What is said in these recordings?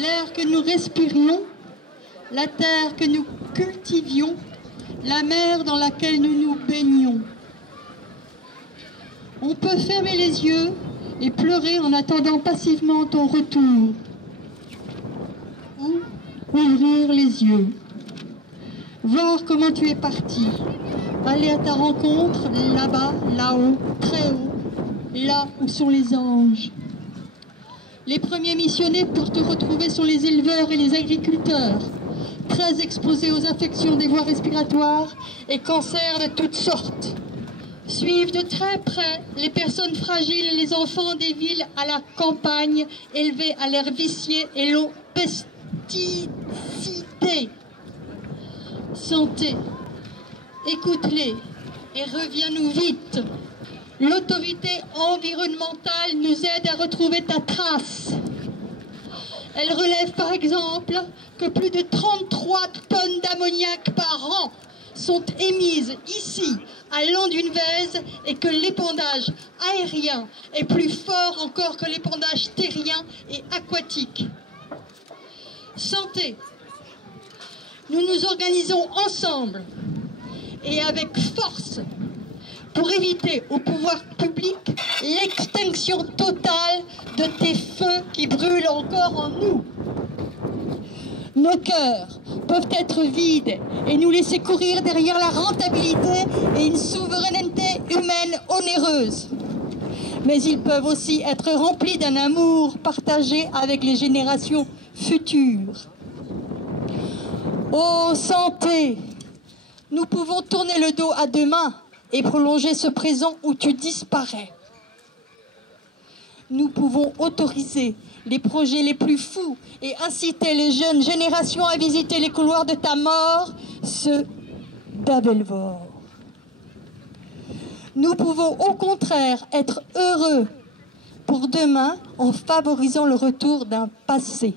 l'air que nous respirions, la terre que nous cultivions, la mer dans laquelle nous nous baignions. On peut fermer les yeux et pleurer en attendant passivement ton retour. Ou ouvrir les yeux, voir comment tu es parti, aller à ta rencontre là-bas, là-haut, très haut, là où sont les anges. Les premiers missionnés pour te retrouver sont les éleveurs et les agriculteurs, très exposés aux infections des voies respiratoires et cancers de toutes sortes. Suivent de très près les personnes fragiles et les enfants des villes à la campagne, élevés à l'air vicié et l'eau pesticidée. Santé, écoute-les et reviens-nous vite. L'autorité environnementale nous aide à retrouver ta trace. Elle relève par exemple que plus de 33 tonnes d'ammoniac par an sont émises ici, à Landunvez, et que l'épandage aérien est plus fort encore que l'épandage terrien et aquatique. Santé. Nous nous organisons ensemble et avec force pour éviter au pouvoir public l'extinction totale de tes feux qui brûlent encore en nous. Nos cœurs peuvent être vides et nous laisser courir derrière la rentabilité et une souveraineté humaine onéreuse. Mais ils peuvent aussi être remplis d'un amour partagé avec les générations futures. Ô santé, nous pouvons tourner le dos à demain et prolonger ce présent où tu disparais. Nous pouvons autoriser les projets les plus fous et inciter les jeunes générations à visiter les couloirs de ta mort, ceux d'Abelvor. Nous pouvons au contraire être heureux pour demain en favorisant le retour d'un passé.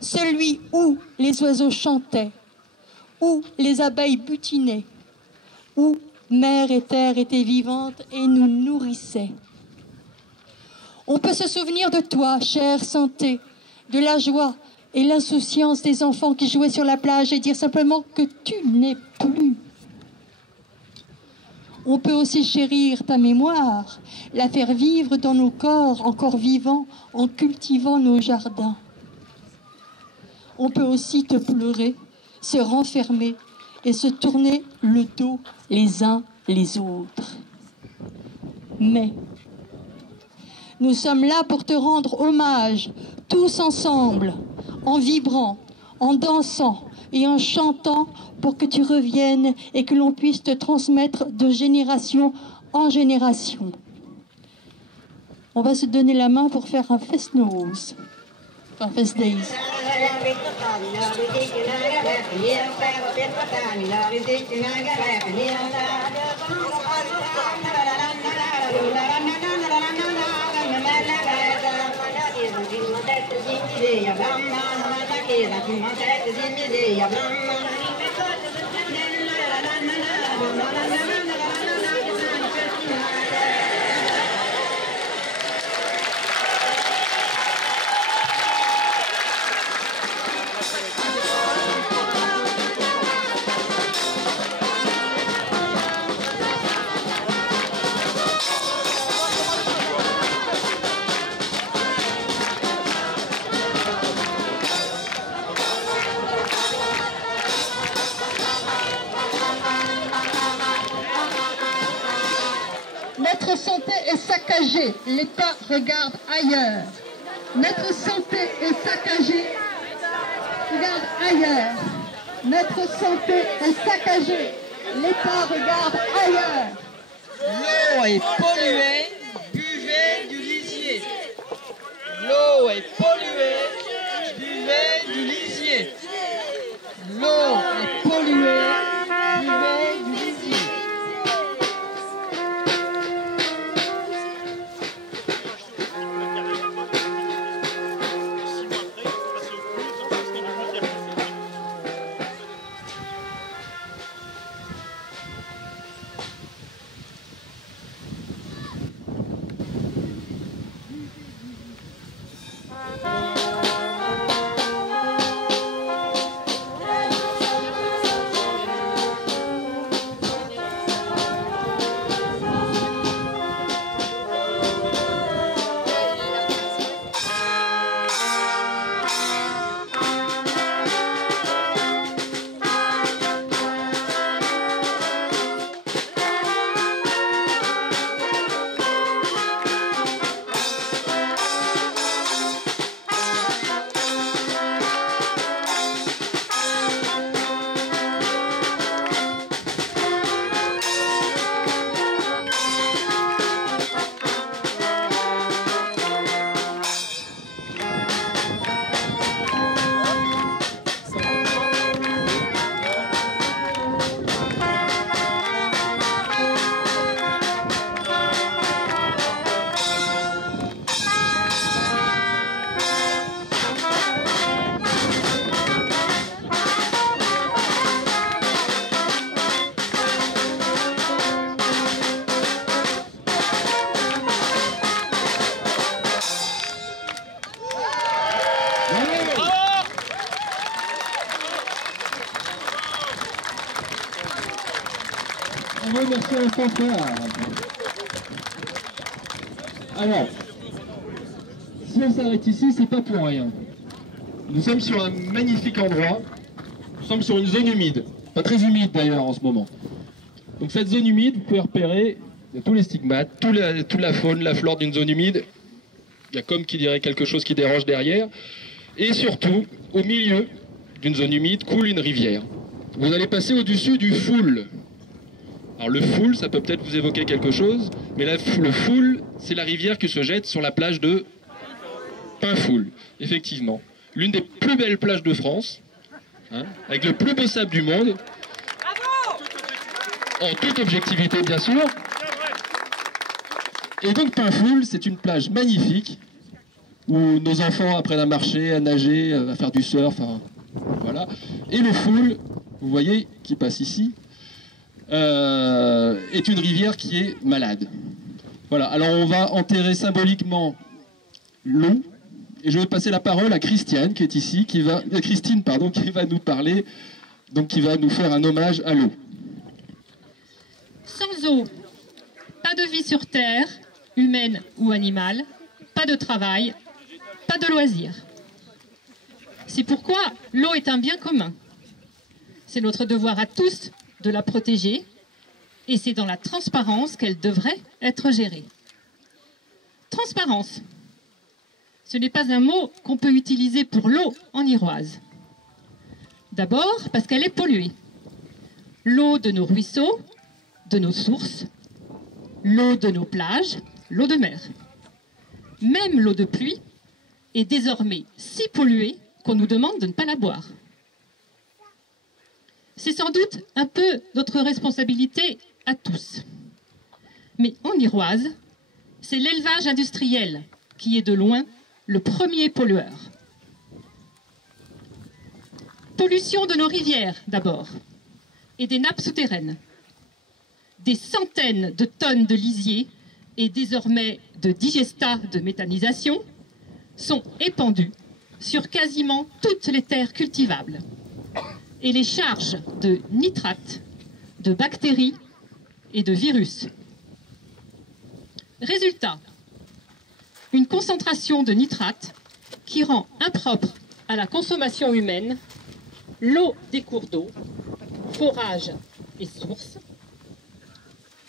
Celui où les oiseaux chantaient, où les abeilles butinaient, où mer et terre étaient vivantes et nous nourrissaient. On peut se souvenir de toi, chère santé, de la joie et l'insouciance des enfants qui jouaient sur la plage et dire simplement que tu n'es plus. On peut aussi chérir ta mémoire, la faire vivre dans nos corps encore vivants en cultivant nos jardins. On peut aussi te pleurer, se renfermer et se tourner le dos les uns les autres. Mais nous sommes là pour te rendre hommage, tous ensemble, en vibrant, en dansant et en chantant pour que tu reviennes et que l'on puisse te transmettre de génération en génération. On va se donner la main pour faire un fest-noz, un fest-days. Notre santé est saccagée, l'État regarde ailleurs. Notre santé est saccagée, regarde ailleurs. Notre santé est saccagée, l'État regarde ailleurs. L'eau est polluée, buvez du lisier. L'eau est polluée, buvez du lisier. L'eau est polluée, buvez du lisier. On remercie un fanfare. Alors, si on s'arrête ici, c'est pas pour rien. Nous sommes sur un magnifique endroit. Nous sommes sur une zone humide. Pas très humide d'ailleurs en ce moment. Donc cette zone humide, vous pouvez repérer tous les stigmates, toute la faune, la flore d'une zone humide. Il y a comme qui dirait quelque chose qui dérange derrière. Et surtout, au milieu d'une zone humide coule une rivière. Vous allez passer au-dessus du Foul. Alors le Foul, ça peut peut-être vous évoquer quelque chose, mais le Foul, c'est la rivière qui se jette sur la plage de Pinfoul, effectivement. L'une des plus belles plages de France, hein, avec le plus beau sable du monde. Bravo ! En toute objectivité, bien sûr. Et donc Pinfoul, c'est une plage magnifique, où nos enfants apprennent à marcher, à nager, à faire du surf, hein, voilà. Et le Foul, vous voyez, qui passe ici, est une rivière qui est malade. Voilà, alors on va enterrer symboliquement l'eau, et je vais passer la parole à Christine, qui est ici, Christine, pardon, qui va nous parler, donc qui va nous faire un hommage à l'eau. Sans eau, pas de vie sur Terre, humaine ou animale, pas de travail, pas de loisirs. C'est pourquoi l'eau est un bien commun. C'est notre devoir à tous de la protéger, et c'est dans la transparence qu'elle devrait être gérée. Transparence, ce n'est pas un mot qu'on peut utiliser pour l'eau en Iroise. D'abord parce qu'elle est polluée. L'eau de nos ruisseaux, de nos sources, l'eau de nos plages, l'eau de mer. Même l'eau de pluie est désormais si polluée qu'on nous demande de ne pas la boire. C'est sans doute un peu notre responsabilité à tous. Mais en Iroise, c'est l'élevage industriel qui est de loin le premier pollueur. Pollution de nos rivières d'abord, et des nappes souterraines. Des centaines de tonnes de lisier et désormais de digestats de méthanisation sont épandues sur quasiment toutes les terres cultivables. Et les charges de nitrates, de bactéries et de virus. Résultat, une concentration de nitrates qui rend impropre à la consommation humaine l'eau des cours d'eau, forages et sources,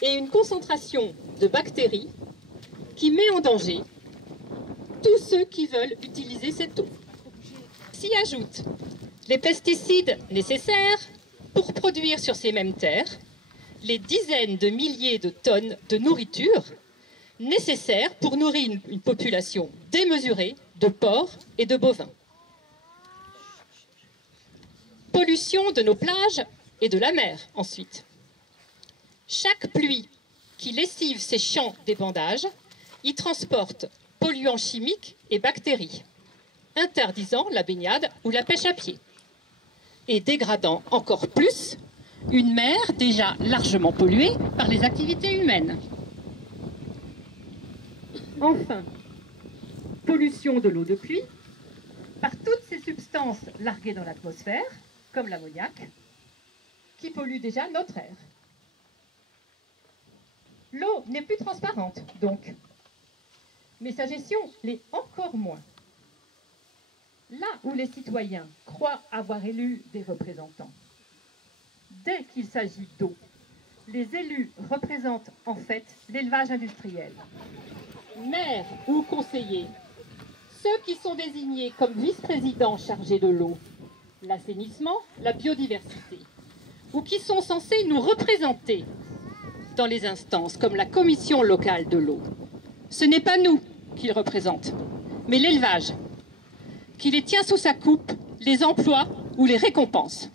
et une concentration de bactéries qui met en danger tous ceux qui veulent utiliser cette eau. S'y ajoutent les pesticides nécessaires pour produire sur ces mêmes terres les dizaines de milliers de tonnes de nourriture nécessaires pour nourrir une population démesurée de porcs et de bovins. Pollution de nos plages et de la mer ensuite. Chaque pluie qui lessive ces champs d'épandage y transporte polluants chimiques et bactéries, interdisant la baignade ou la pêche à pied, et dégradant encore plus une mer déjà largement polluée par les activités humaines. Enfin, pollution de l'eau de pluie par toutes ces substances larguées dans l'atmosphère, comme l'ammoniac, qui polluent déjà notre air. L'eau n'est plus transparente, donc, mais sa gestion l'est encore moins. Là où les citoyens croient avoir élu des représentants, dès qu'il s'agit d'eau, les élus représentent en fait l'élevage industriel. Maires ou conseillers, ceux qui sont désignés comme vice-présidents chargés de l'eau, l'assainissement, la biodiversité, ou qui sont censés nous représenter dans les instances comme la commission locale de l'eau. Ce n'est pas nous qu'ils représentent, mais l'élevage, qui les tient sous sa coupe, les emploie ou les récompense.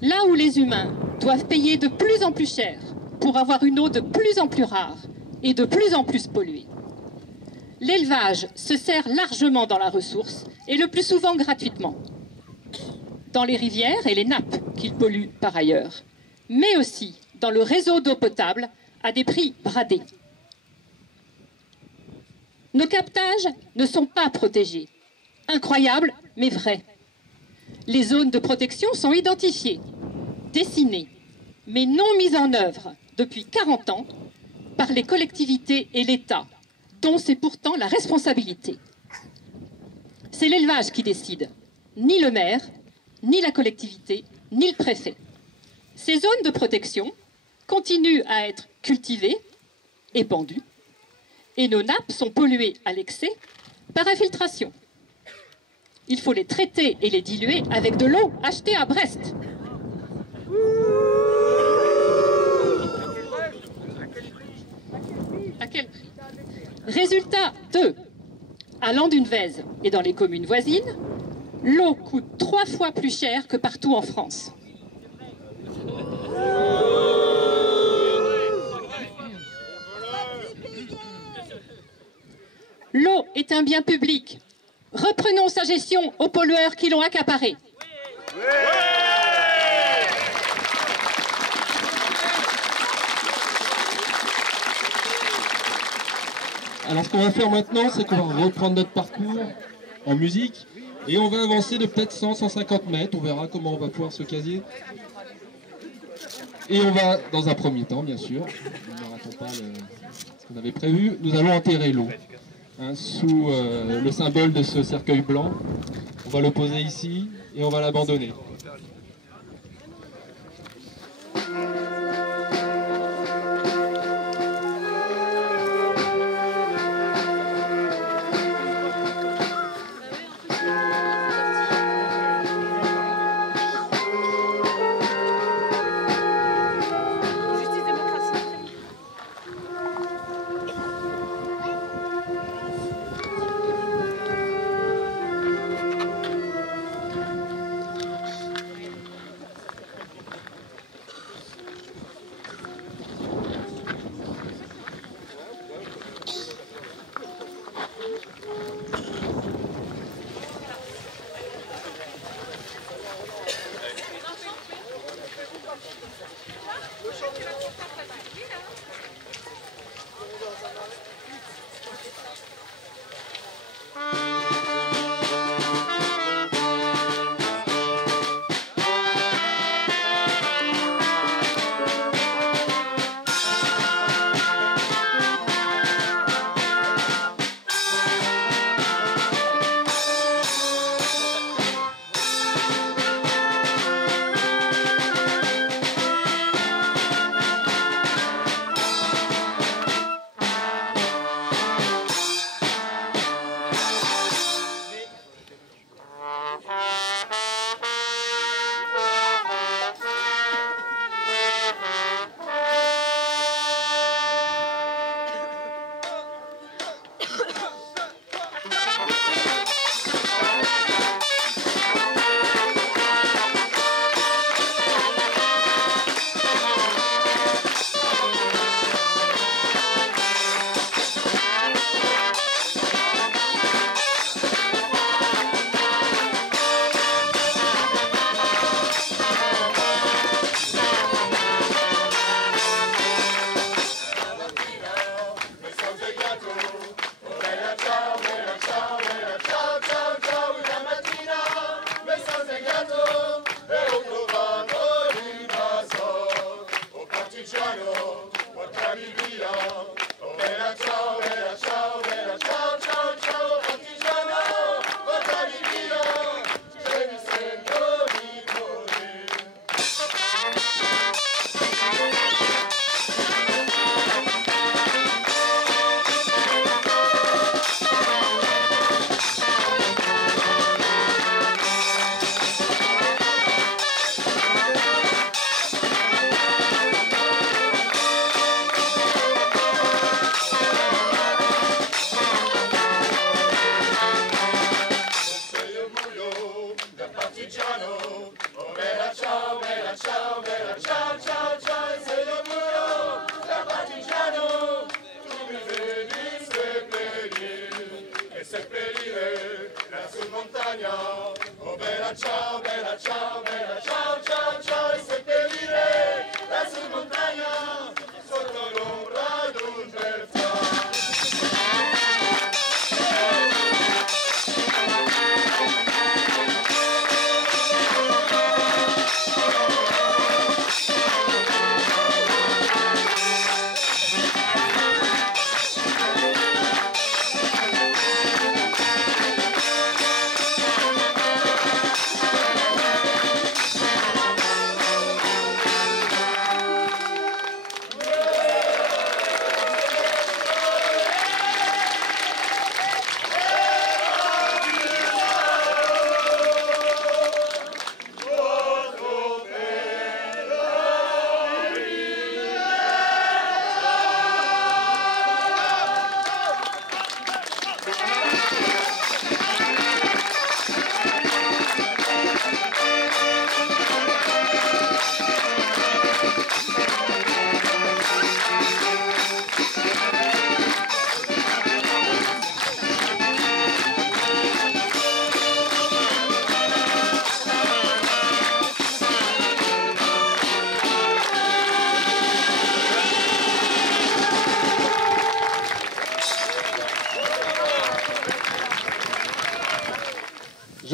Là où les humains doivent payer de plus en plus cher pour avoir une eau de plus en plus rare et de plus en plus polluée, l'élevage se sert largement dans la ressource et le plus souvent gratuitement, dans les rivières et les nappes qu'il pollue par ailleurs, mais aussi dans le réseau d'eau potable à des prix bradés. Nos captages ne sont pas protégés. Incroyable, mais vrai. Les zones de protection sont identifiées, dessinées, mais non mise en œuvre depuis 40 ans par les collectivités et l'État, dont c'est pourtant la responsabilité. C'est l'élevage qui décide, ni le maire, ni la collectivité, ni le préfet. Ces zones de protection continuent à être cultivées et pendues, et nos nappes sont polluées à l'excès par infiltration. Il faut les traiter et les diluer avec de l'eau achetée à Brest. À quel prix? Résultat 2. À Landunvez et dans les communes voisines, l'eau coûte 3 fois plus cher que partout en France. L'eau est un bien public. Reprenons sa gestion aux pollueurs qui l'ont accaparée. Alors ce qu'on va faire maintenant, c'est qu'on va reprendre notre parcours en musique et on va avancer de peut-être 100-150 mètres, on verra comment on va pouvoir se caser. Et on va, dans un premier temps bien sûr, on ne ratons pas ce qu'on avait prévu, nous allons enterrer l'eau sous le symbole de ce cercueil blanc. On va le poser ici et on va l'abandonner.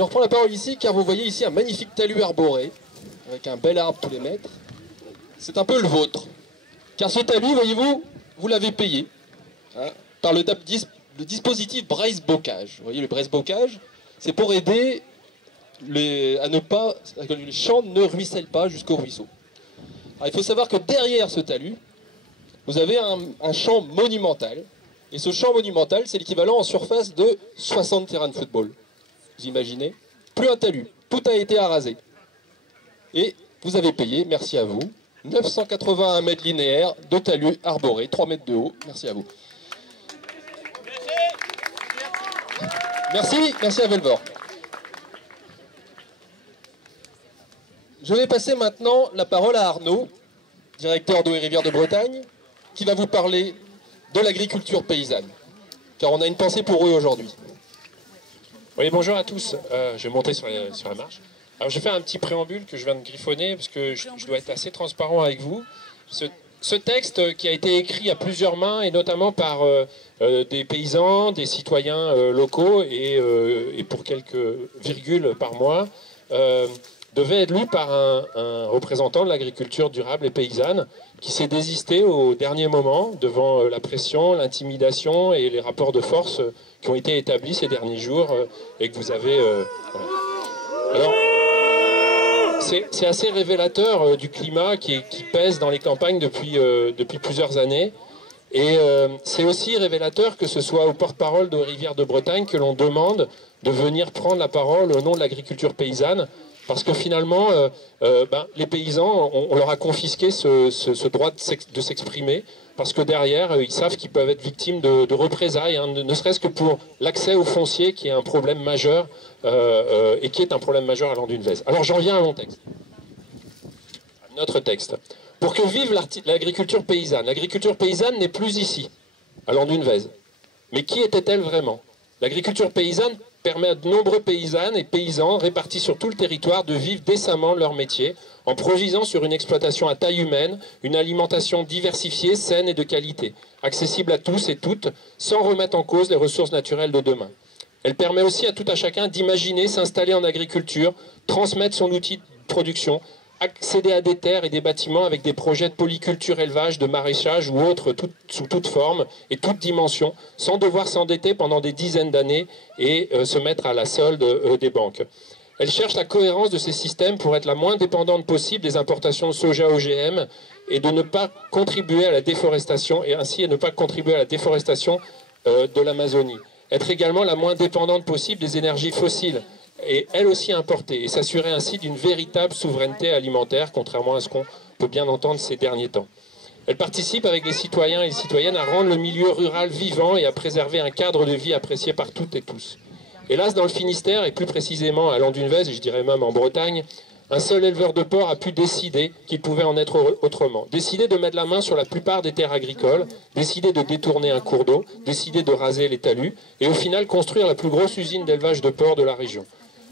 Je reprends la parole ici car vous voyez ici un magnifique talus arboré, avec un bel arbre tous les mètres. C'est un peu le vôtre. Car ce talus, voyez-vous, vous l'avez payé hein, par le dispositif Braise Bocage. Vous voyez, le Braise Bocage, c'est pour aider à que les champs ne ruissellent pas jusqu'au ruisseau. Alors, il faut savoir que derrière ce talus, vous avez un champ monumental. Et ce champ monumental, c'est l'équivalent en surface de 60 terrains de football. Vous imaginez? Plus un talus, tout a été arasé. Et vous avez payé, merci à vous, 981 mètres linéaires de talus arborés, 3 mètres de haut, merci à vous. Merci à Velvor. Je vais passer maintenant la parole à Arnaud, directeur d'Eau et Rivières de Bretagne, qui va vous parler de l'agriculture paysanne, car on a une pensée pour eux aujourd'hui. Oui, bonjour à tous. Je vais monter sur la marche. Alors, je vais faire un petit préambule que je viens de griffonner, parce que je dois être assez transparent avec vous. Ce texte qui a été écrit à plusieurs mains, et notamment par des paysans, des citoyens locaux, et pour quelques virgules par mois, devait être lu par un représentant de l'agriculture durable et paysanne, qui s'est désisté au dernier moment devant la pression, l'intimidation et les rapports de force qui ont été établis ces derniers jours et que vous avez... Voilà. Alors, c'est assez révélateur du climat qui pèse dans les campagnes depuis plusieurs années. Et c'est aussi révélateur que ce soit au porte-parole de Rivières de Bretagne que l'on demande de venir prendre la parole au nom de l'agriculture paysanne. Parce que finalement, les paysans, on leur a confisqué ce droit de s'exprimer, parce que derrière, ils savent qu'ils peuvent être victimes de représailles, hein, ne serait-ce que pour l'accès au foncier, qui est un problème majeur, et qui est un problème majeur à Landunvez. Alors j'en viens à mon texte, à notre texte. Pour que vive l'agriculture paysanne n'est plus ici, à Landunvez. Mais qui était-elle vraiment? L'agriculture paysanne permet à de nombreux paysannes et paysans répartis sur tout le territoire de vivre décemment de leur métier en produisant sur une exploitation à taille humaine, une alimentation diversifiée, saine et de qualité, accessible à tous et toutes, sans remettre en cause les ressources naturelles de demain. Elle permet aussi à tout un chacun d'imaginer s'installer en agriculture, transmettre son outil de production, accéder à des terres et des bâtiments avec des projets de polyculture, élevage, de maraîchage ou autres sous toute forme et toute dimension, sans devoir s'endetter pendant des dizaines d'années et se mettre à la solde des banques. Elle cherche la cohérence de ces systèmes pour être la moins dépendante possible des importations de soja OGM et de ne pas contribuer à la déforestation et ainsi ne pas contribuer à la déforestation de l'Amazonie. Être également la moins dépendante possible des énergies fossiles, et elle aussi importée, et s'assurer ainsi d'une véritable souveraineté alimentaire, contrairement à ce qu'on peut bien entendre ces derniers temps. Elle participe avec les citoyens et les citoyennes à rendre le milieu rural vivant et à préserver un cadre de vie apprécié par toutes et tous. Hélas, dans le Finistère, et plus précisément à Landunvez, et je dirais même en Bretagne, un seul éleveur de porc a pu décider qu'il pouvait en être autrement. Décider de mettre la main sur la plupart des terres agricoles, décider de détourner un cours d'eau, décider de raser les talus, et au final construire la plus grosse usine d'élevage de porc de la région.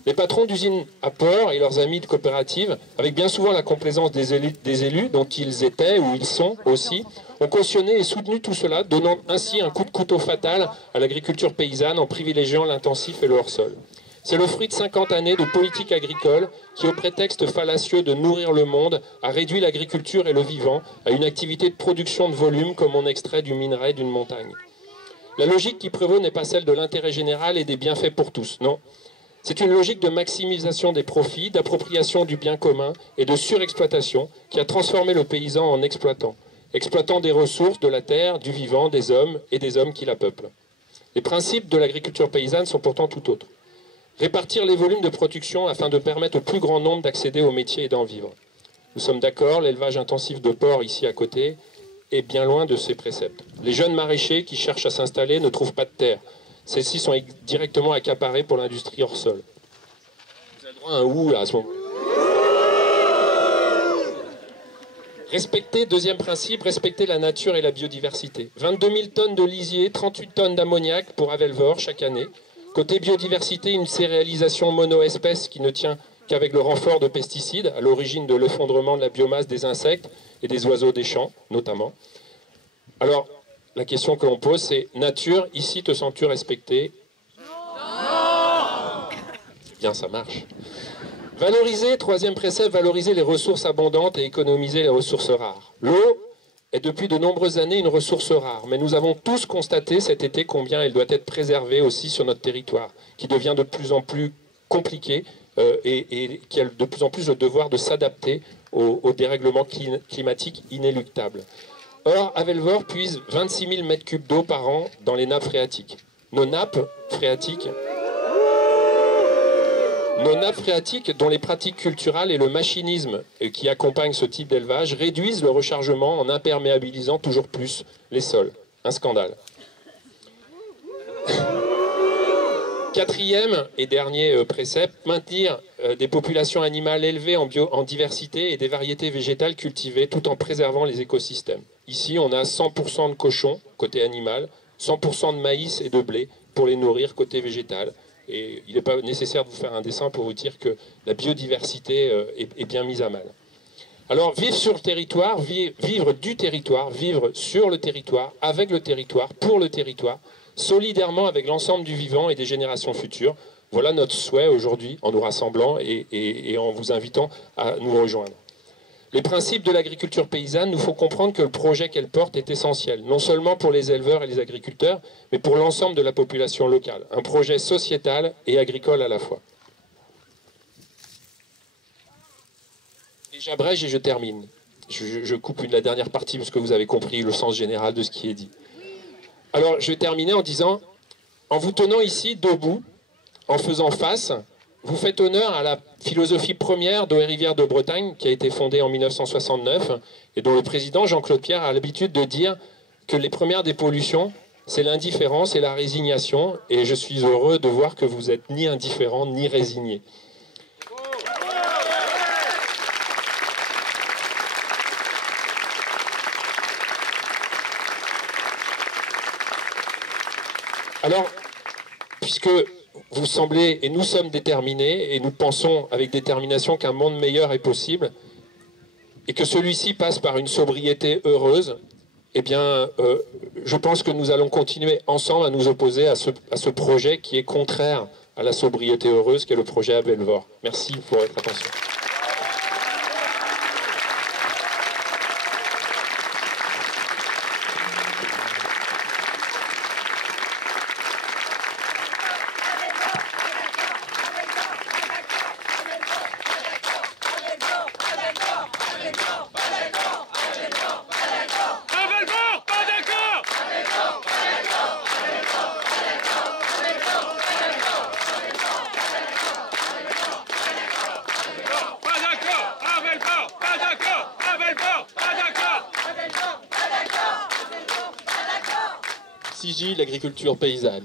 Les patrons d'usines à porc et leurs amis de coopératives, avec bien souvent la complaisance des élus dont ils étaient ou ils sont aussi, ont cautionné et soutenu tout cela, donnant ainsi un coup de couteau fatal à l'agriculture paysanne en privilégiant l'intensif et le hors-sol. C'est le fruit de 50 années de politique agricole qui, au prétexte fallacieux de nourrir le monde, a réduit l'agriculture et le vivant à une activité de production de volume comme on extrait du minerai d'une montagne. La logique qui prévaut n'est pas celle de l'intérêt général et des bienfaits pour tous, non. C'est une logique de maximisation des profits, d'appropriation du bien commun et de surexploitation qui a transformé le paysan en exploitant des ressources, de la terre, du vivant, des hommes et des hommes qui la peuplent. Les principes de l'agriculture paysanne sont pourtant tout autres. Répartir les volumes de production afin de permettre au plus grand nombre d'accéder au métier et d'en vivre. Nous sommes d'accord, l'élevage intensif de porc ici à côté est bien loin de ces préceptes. Les jeunes maraîchers qui cherchent à s'installer ne trouvent pas de terre. Celles-ci sont directement accaparées pour l'industrie hors sol. Vous avez droit à un ouh là à ce moment. Deuxième principe, respecter la nature et la biodiversité. 22 000 tonnes de lisier, 38 tonnes d'ammoniac pour Avelvor chaque année. Côté biodiversité, une céréalisation mono-espèce qui ne tient qu'avec le renfort de pesticides, à l'origine de l'effondrement de la biomasse des insectes et des oiseaux des champs, notamment. Alors, la question que l'on pose, c'est nature, ici te sens-tu respecté? Non. bien ça marche. Valoriser, troisième précepte, valoriser les ressources abondantes et économiser les ressources rares. L'eau est depuis de nombreuses années une ressource rare, mais nous avons tous constaté cet été combien elle doit être préservée aussi sur notre territoire, qui devient de plus en plus compliqué et qui a de plus en plus le devoir de s'adapter aux dérèglements climatiques inéluctables. Or, Avelvor puise 26 000 m3 d'eau par an dans les nappes phréatiques. Nos nappes phréatiques, dont les pratiques culturelles et le machinisme qui accompagnent ce type d'élevage, réduisent le rechargement en imperméabilisant toujours plus les sols. Un scandale. Quatrième et dernier précepte, maintenir des populations animales élevées en diversité et des variétés végétales cultivées tout en préservant les écosystèmes. Ici, on a 100% de cochons côté animal, 100% de maïs et de blé pour les nourrir côté végétal. Et il n'est pas nécessaire de vous faire un dessin pour vous dire que la biodiversité est bien mise à mal. Alors, vivre sur le territoire, vivre du territoire, vivre sur le territoire, avec le territoire, pour le territoire, solidairement avec l'ensemble du vivant et des générations futures. Voilà notre souhait aujourd'hui en nous rassemblant et en vous invitant à nous rejoindre. Les principes de l'agriculture paysanne nous font comprendre que le projet qu'elle porte est essentiel, non seulement pour les éleveurs et les agriculteurs, mais pour l'ensemble de la population locale. Un projet sociétal et agricole à la fois. Et j'abrège et je termine. Je coupe la dernière partie parce que vous avez compris le sens général de ce qui est dit. Alors, je vais terminer en disant, en vous tenant ici, debout, en faisant face, vous faites honneur à la philosophie première d'Eau et Rivières de Bretagne, qui a été fondée en 1969, et dont le président Jean-Claude Pierre a l'habitude de dire que les premières des pollutions, c'est l'indifférence et la résignation, et je suis heureux de voir que vous n'êtes ni indifférent ni résigné. Alors, puisque vous semblez, et nous sommes déterminés, et nous pensons avec détermination qu'un monde meilleur est possible, et que celui-ci passe par une sobriété heureuse, eh bien, je pense que nous allons continuer ensemble à nous opposer à ce projet qui est contraire à la sobriété heureuse, qui est le projet Avelvor. Merci pour votre attention. CIGI, l'agriculture paysanne.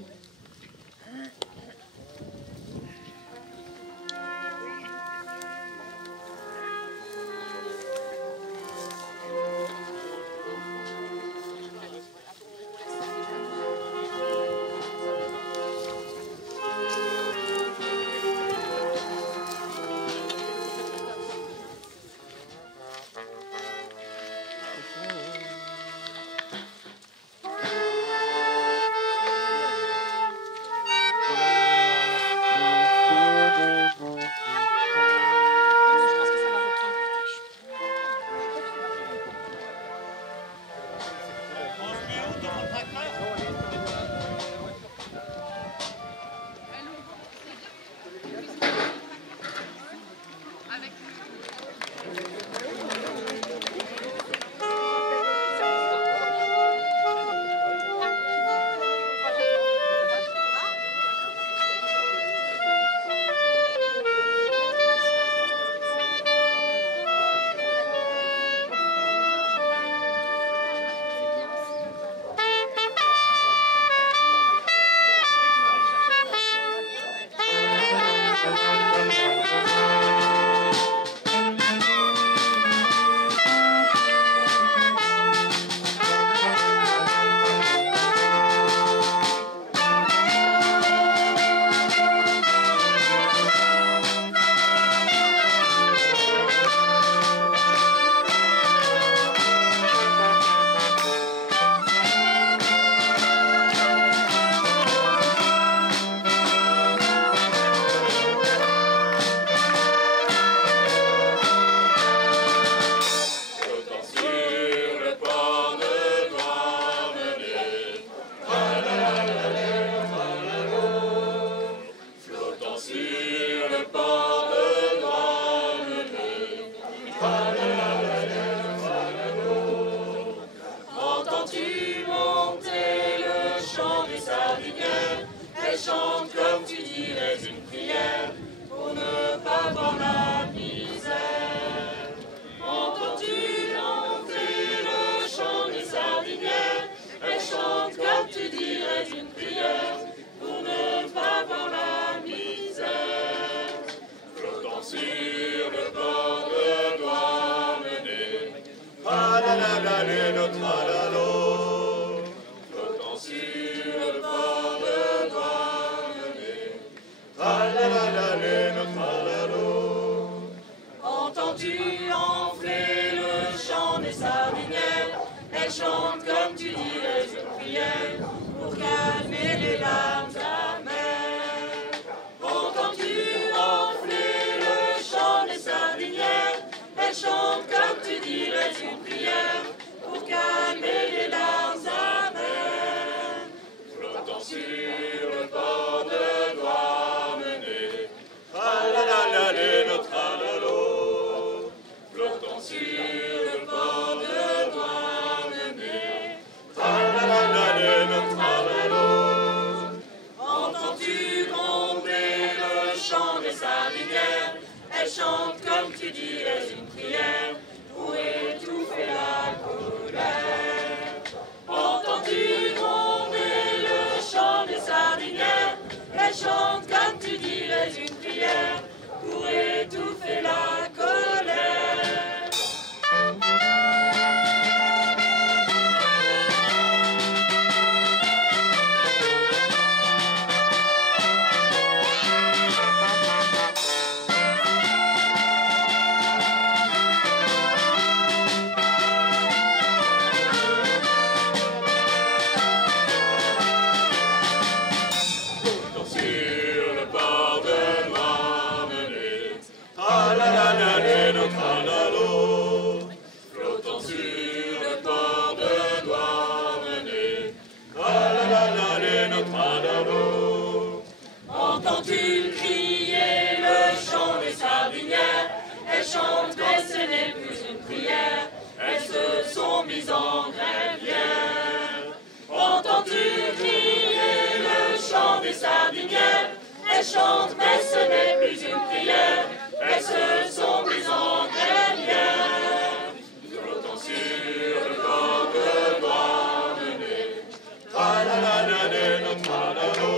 Entends-tu enfler le chant des sardinières? Elles chantent comme tu dirais une prière pour calmer les larmes amères. Entends-tu enfler le chant des sardinières? Elles chantent comme tu dirais une prière pour calmer les larmes amères. Flottant sur le port de Douarnenez, tralalalé, notre tralalo. Flottant sur le port de Douarnenez, tralalalé, notre tralalo. Entends-tu gronder le chant des sardinières? Elles chantent comme tu dirais une prière pour étouffer la colère. Entends-tu gronder le chant des sardinières? Elles chantent comme tu dirais une prière pour étouffer la colère. Flottant sur le port de Douarnenez, tralalalé, notre tralalo. Entends-tu crier le chant des sardinières? Elles chantent mais ce n'est plus une prière, elles se sont mises en grévière. Entends-tu crier le chant des sardinières? Elles chantent mais ce n'est plus une prière, elles se sont mises en grévière. Flottant sur le port de Douarnenez, tralalalé, notre tralalo.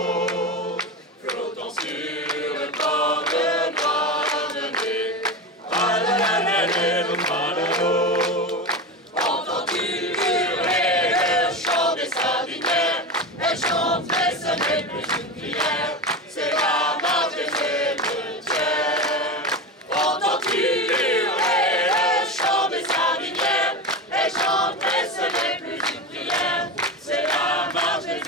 Flottant sur le port de Douarnenez, tralalalé, notre tralalo. Entends-tu hurler le chant des sardinières? Elles chantent mais ce n'est plus une prière, c'est la marche des émeutières. Entends-tu hurler le chant des sardinières? Elles chantent mais ce n'est plus une prière, c'est la marche des émeutières.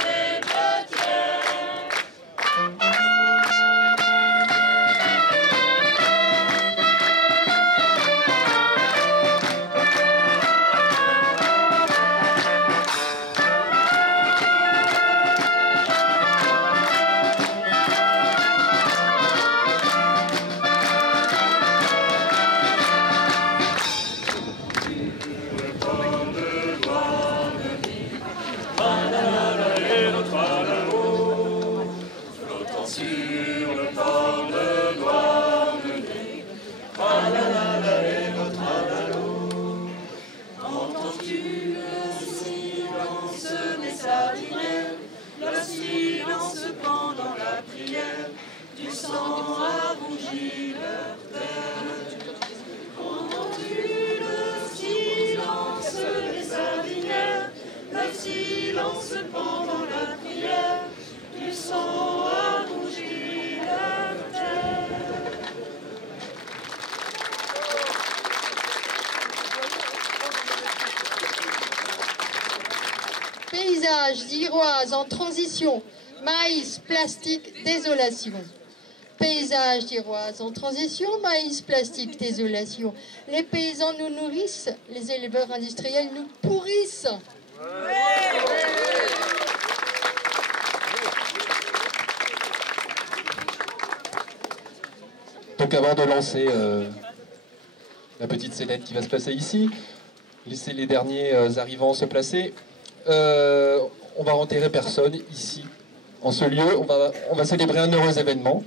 Flottant sur le port de Douarnenez, tralalalé, notre tralalo. Entends-tu le silence des sardinières? Le silence pendant la prière, du sang a rougi leur terre. Entends-tu le silence des sardinières? Le silence pendant la prière, du sang a rougi leur terre. Paysage d'Iroise en transition. Maïs, plastique, désolation. Paysage d'Iroise en transition. Maïs, plastique, désolation. Les paysans nous nourrissent, les éleveurs industriels nous pourrissent. Donc avant de lancer la petite scénette qui va se passer ici, laisser les derniers arrivants se placer, on va enterrer personne ici, en ce lieu. On va célébrer un heureux événement,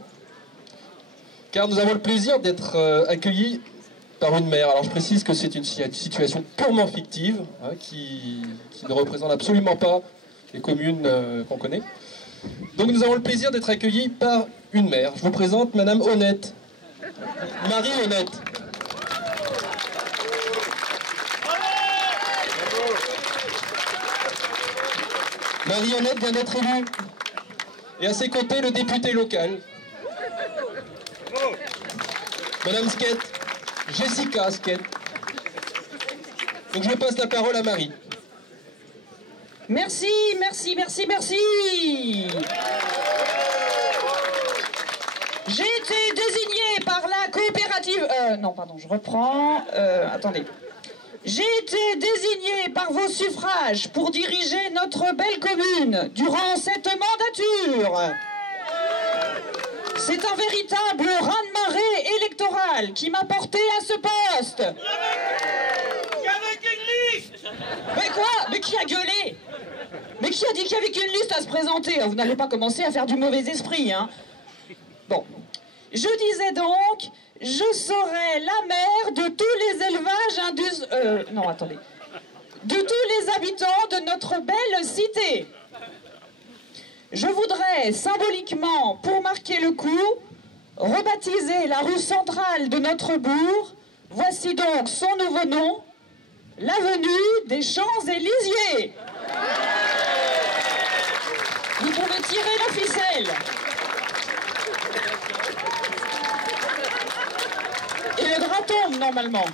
car nous avons le plaisir d'être accueillis par une mère. Alors je précise que c'est une situation purement fictive, hein, qui ne représente absolument pas les communes qu'on connaît. Donc nous avons le plaisir d'être accueillis par une mère. Je vous présente Madame Honnête, Marie Honnête. Marie Honnête vient d'être élue. Et à ses côtés, le député local. Madame Skett, Jessica Asquette. Donc je passe la parole à Marie. Merci. J'ai été désignée par la coopérative... non, pardon, je reprends. Attendez. J'ai été désignée par vos suffrages pour diriger notre belle commune durant cette mandature. C'est un véritable raz-de-marée électoral qui m'a porté à ce poste. Mais quoi? Mais qui a gueulé? Mais qui a dit qu'il y avait qu'une liste à se présenter? Vous n'allez pas commencer à faire du mauvais esprit, hein? Bon. Je disais donc, je serai la mère de tous les élevages non, attendez. De tous les habitants de notre belle cité. Je voudrais symboliquement, pour marquer le coup, rebaptiser la rue centrale de notre bourg. Voici donc son nouveau nom, l'avenue des Champs-Élysées. Vous pouvez tirer la ficelle. Et le drap tombe normalement.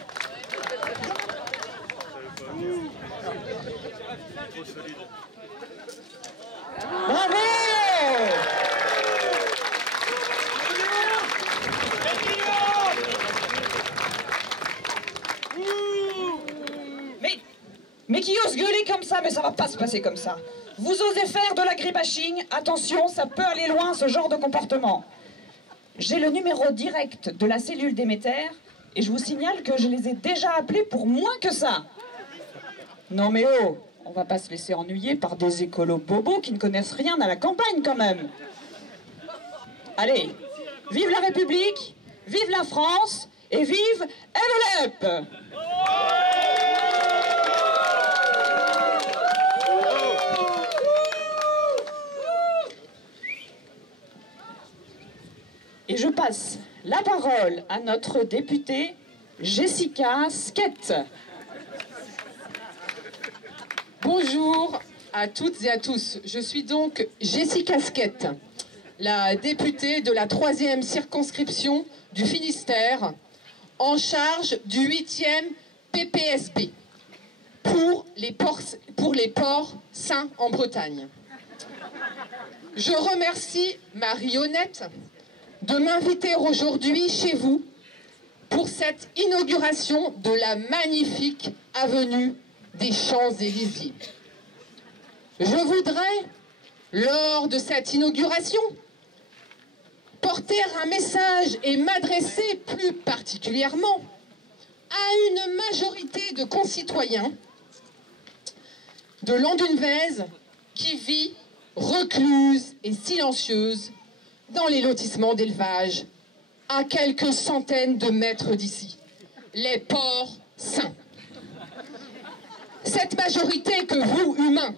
Bravo! Mais qui ose gueuler comme ça? Mais ça va pas se passer comme ça. Vous osez faire de l'agribashing? Attention, ça peut aller loin, ce genre de comportement. J'ai le numéro direct de la cellule Déméter et je vous signale que je les ai déjà appelés pour moins que ça. Non mais oh, on va pas se laisser ennuyer par des écolos bobos qui ne connaissent rien à la campagne quand même. Allez, vive la République, vive la France et vive Envelope! Et je passe la parole à notre députée Jessica Asquette. Bonjour à toutes et à tous. Je suis donc Jessica Asquette, la députée de la 3e circonscription du Finistère, en charge du 8e PPSB pour les ports sains en Bretagne. Je remercie Marie-Honnête de m'inviter aujourd'hui chez vous pour cette inauguration de la magnifique avenue des Champs-Élysées. Je voudrais, lors de cette inauguration, porter un message et m'adresser plus particulièrement à une majorité de concitoyens de Landunvèze qui vit recluse et silencieuse dans les lotissements d'élevage, à quelques centaines de mètres d'ici, les ports sains. Cette majorité que vous, humains,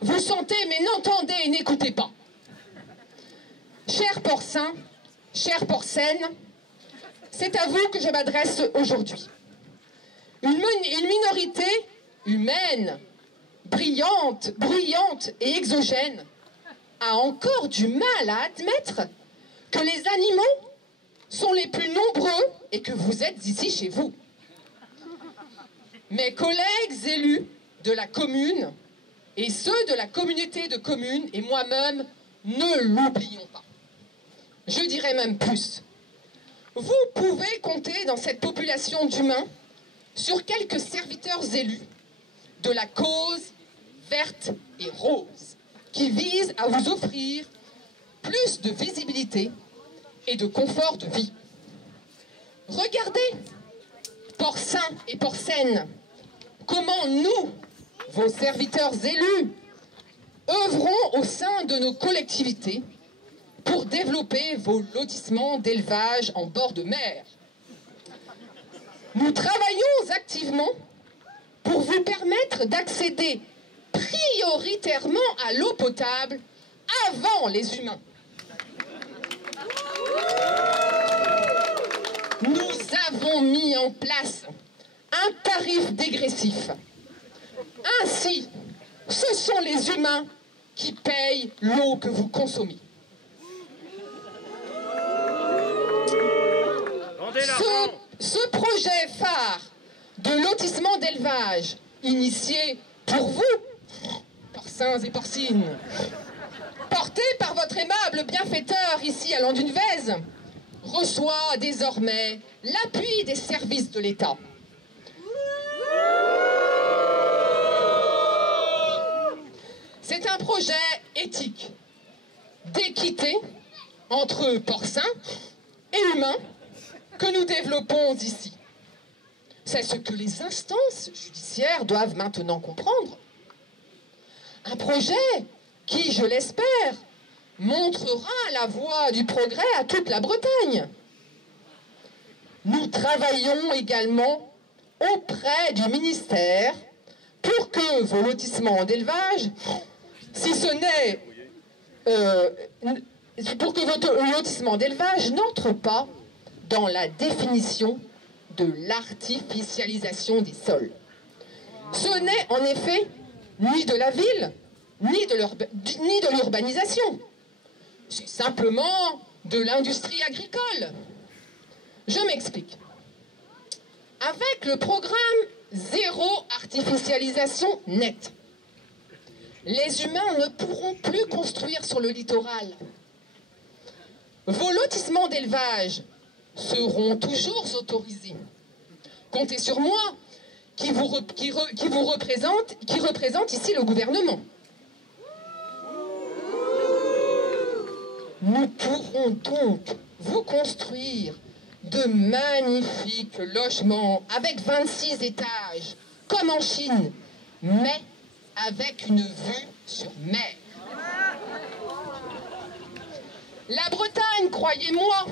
vous sentez mais n'entendez et n'écoutez pas. Chers porcs sains, chers porcs saines, c'est à vous que je m'adresse aujourd'hui. Une minorité humaine, brillante, bruyante et exogène a encore du mal à admettre que les animaux sont les plus nombreux et que vous êtes ici chez vous. Mes collègues élus de la commune et ceux de la communauté de communes et moi-même, ne l'oublions pas. Je dirais même plus. Vous pouvez compter dans cette population d'humains sur quelques serviteurs élus de la cause verte et rose qui vise à vous offrir plus de visibilité et de confort de vie. Regardez, porcs sains et porcs saines, comment nous, vos serviteurs élus, œuvrons au sein de nos collectivités pour développer vos lotissements d'élevage en bord de mer. Nous travaillons activement pour vous permettre d'accéder prioritairement à l'eau potable avant les humains. Nous avons mis en place un tarif dégressif. Ainsi, ce sont les humains qui payent l'eau que vous consommez. Ce projet phare de lotissement d'élevage, initié pour vous, porcins et porcines, porté par votre aimable bienfaiteur ici à Landunvez, reçoit désormais l'appui des services de l'État. C'est un projet éthique, d'équité entre porcins et humains que nous développons ici. C'est ce que les instances judiciaires doivent maintenant comprendre. Un projet qui, je l'espère, montrera la voie du progrès à toute la Bretagne. Nous travaillons également auprès du ministère pour que vos lotissements d'élevage, si ce n'est pour que votre lotissement d'élevage n'entre pas dans la définition de l'artificialisation des sols. Ce n'est en effet ni de la ville, ni de l'urbanisation. C'est simplement de l'industrie agricole. Je m'explique. Avec le programme Zéro Artificialisation Nette, les humains ne pourront plus construire sur le littoral. Vos lotissements d'élevage seront toujours autorisés. Comptez sur moi, qui représente ici le gouvernement. Nous pourrons donc vous construire de magnifiques logements avec 26 étages, comme en Chine, mais avec une vue sur mer. La Bretagne, croyez-moi,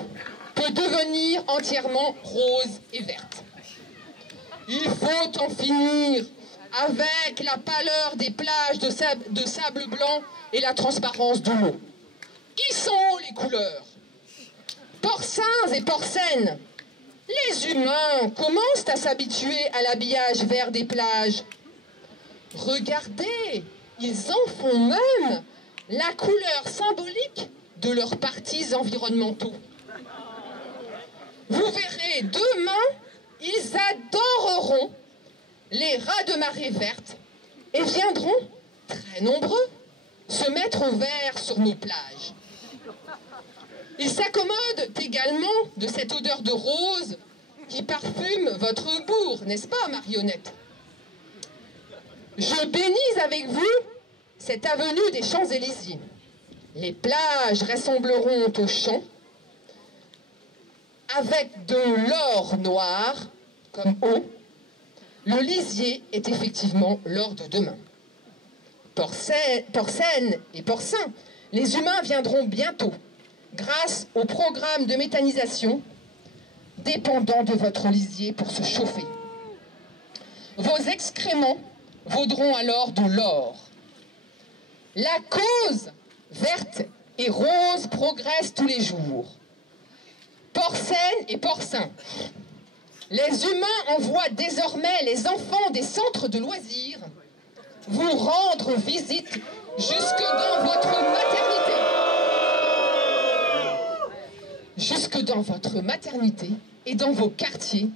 peut devenir entièrement rose et verte. Il faut en finir avec la pâleur des plages de sable blanc et la transparence de l'eau. Qui sont les couleurs? Porcins et porcines, les humains commencent à s'habituer à l'habillage vert des plages. Regardez, ils en font même la couleur symbolique de leurs partis environnementaux. Vous verrez, demain, ils adoreront les raz de marée vertes et viendront, très nombreux, se mettre au vert sur nos plages. Ils s'accommodent également de cette odeur de rose qui parfume votre bourg, n'est-ce pas, marionnette? Je bénis avec vous cette avenue des Champs-Élysées. Les plages ressembleront aux champs avec de l'or noir comme eau. Le lisier est effectivement l'or de demain. Porcines et porcins, les humains viendront bientôt grâce au programme de méthanisation dépendant de votre lisier pour se chauffer. Vos excréments vaudront alors de l'or. La cause verte et rose progresse tous les jours. Porcines et porcins, les humains envoient désormais les enfants des centres de loisirs vous rendre visite jusque dans votre maternité. Jusque dans votre maternité et dans vos quartiers,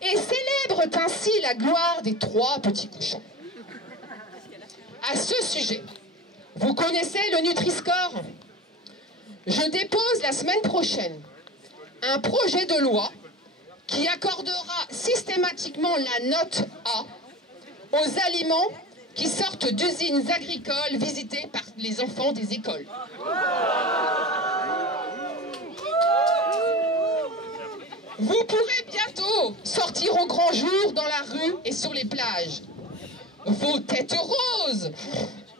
et célèbrent ainsi la gloire des 3 petits cochons. À ce sujet, vous connaissez le Nutri-Score? Je dépose la semaine prochaine un projet de loi qui accordera systématiquement la note A aux aliments qui sortent d'usines agricoles visitées par les enfants des écoles. Vous pourrez bientôt sortir au grand jour dans la rue et sur les plages. Vos têtes roses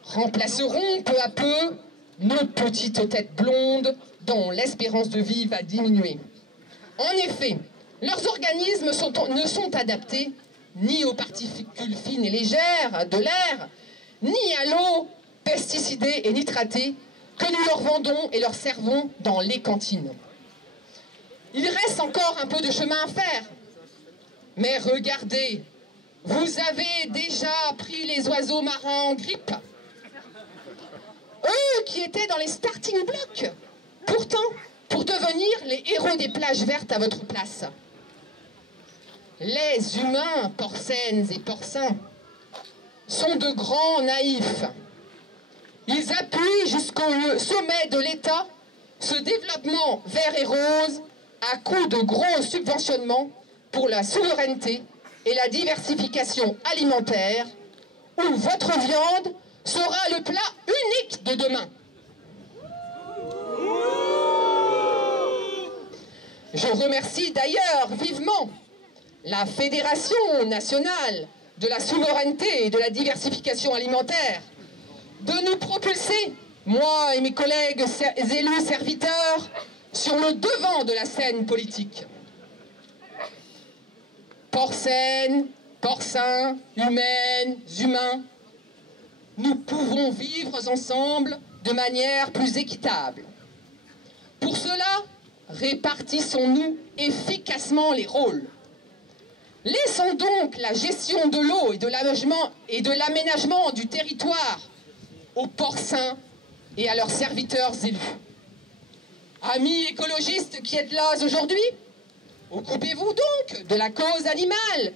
remplaceront peu à peu nos petites têtes blondes dont l'espérance de vie va diminuer. En effet, leurs organismes ne sont adaptés ni aux particules fines et légères de l'air, ni à l'eau pesticidée et nitratée que nous leur vendons et leur servons dans les cantines. Il reste encore un peu de chemin à faire. Mais regardez, vous avez déjà pris les oiseaux marins en grippe. Eux qui étaient dans les starting blocks, pourtant, pour devenir les héros des plages vertes à votre place. les humains, porcines et porcins, sont de grands naïfs. Ils appuient jusqu'au sommet de l'État ce développement vert et rose à coup de gros subventionnements pour la souveraineté et la diversification alimentaire, où votre viande sera le plat unique de demain. Je remercie d'ailleurs vivement la Fédération nationale de la souveraineté et de la diversification alimentaire de nous propulser, moi et mes collègues élus serviteurs, sur le devant de la scène politique. Porcines, porcins, humaines, humains, nous pouvons vivre ensemble de manière plus équitable. Pour cela, répartissons-nous efficacement les rôles. Laissons donc la gestion de l'eau et de l'aménagement du territoire aux porcins et à leurs serviteurs élus. Amis écologistes qui êtes là aujourd'hui, occupez-vous donc de la cause animale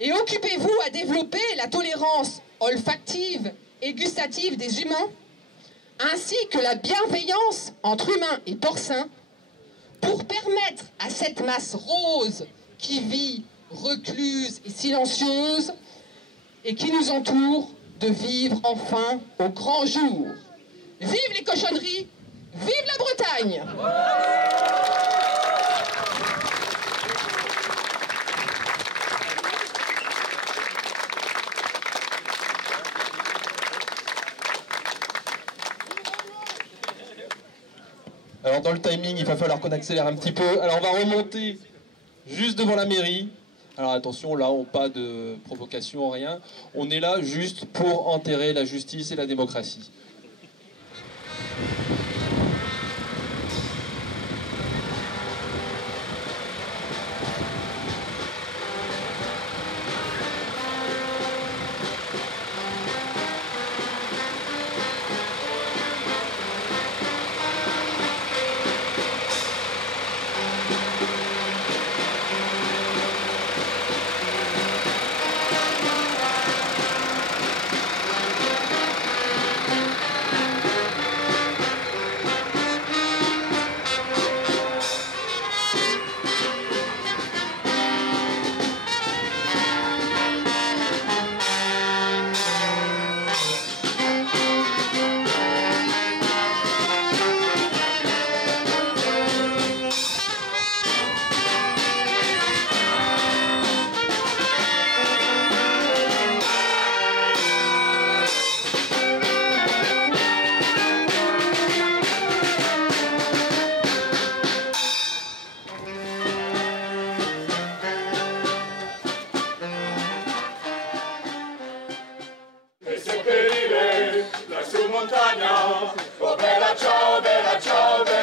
et occupez-vous à développer la tolérance olfactive et gustative des humains, ainsi que la bienveillance entre humains et porcins, pour permettre à cette masse rose qui vit recluse et silencieuse et qui nous entoure de vivre enfin au grand jour. Vive les cochonneries, vive la Bretagne! Alors dans le timing, il va falloir qu'on accélère un petit peu. Alors on va remonter juste devant la mairie. Alors attention, là, pas de provocation, rien. On est là juste pour enterrer la justice et la démocratie. La su montagna, oh bella ciao,